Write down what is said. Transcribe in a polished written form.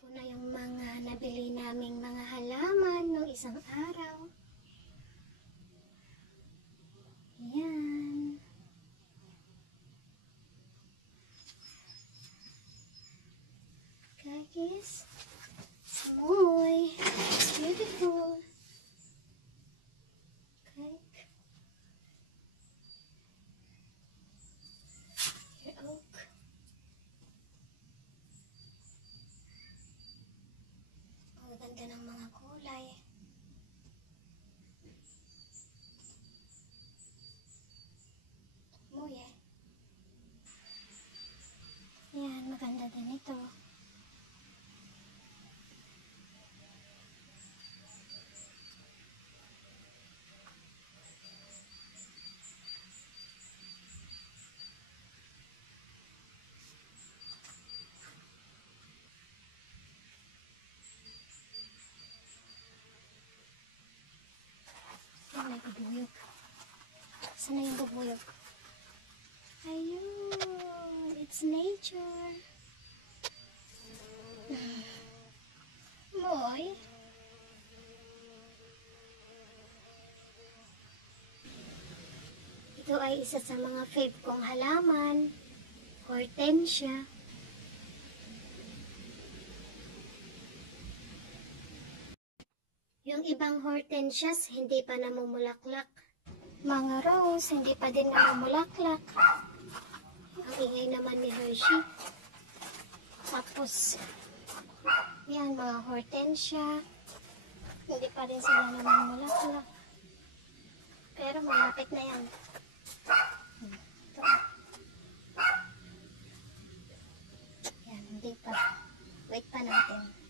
ko na yung mga nabili naming mga halaman nung isang araw. Ayan. Guys, samoy. It's beautiful. Okay. Your oak. Ang ganda ng mga kulay. Muye. Yan, maganda din ito. May bubuyog. Sana yung bubuyog? Ayun! It's nature! Moy! Ito ay isa sa mga fave kong halaman. Hortensia. Yung ibang hortensias, hindi pa namumulaklak. Mga rose, hindi pa din namumulaklak. Ang ingay naman ni Hershey. Tapos, yan, mga hortensia. Hindi pa rin sila namumulaklak. Pero malapit na yan. Ito. Yan, hindi pa. Wait pa natin.